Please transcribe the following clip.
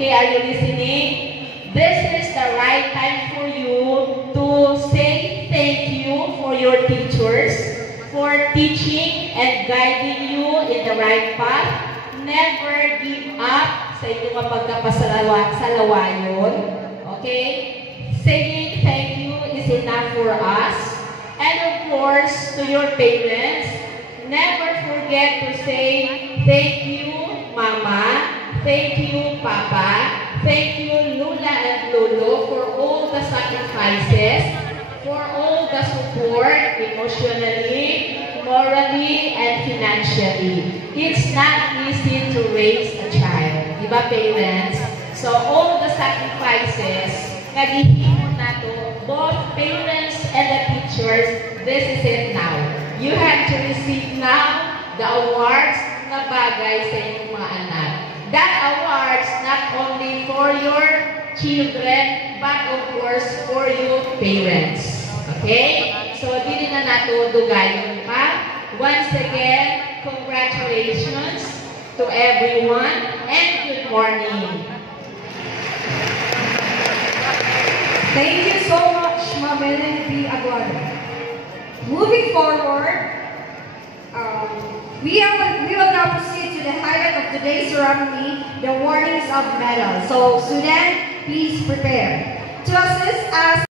Okay, are you listening? This is the right time for you to say thank you for your teachers for teaching and guiding you in the right path. Never give up sa inyong pagkapasalawayon. Okay? Saying thank you is enough for us. And of course, to your parents, never forget to say thank you, Mama, thank you, Papa, thank you, Lula and Lolo, for all the sacrifices, for all the support, emotionally, morally, and financially. It's not easy to raise a child. Diba, parents? So, all the sacrifices, nagihimo na to, both parents and the teachers, this is it now. You have to receive now the awards na bagay sa inyong mga anak. That awards not only for your children, but of course for your parents. Okay? So, dili na nato dugayon pa. Once again, congratulations to everyone and good morning. Thank you so much, Ma'am Ellen P. Aguado. Moving forward, we will now proceed to the highlight of today's ceremony, the warnings of medals. So, students, please prepare. To assist us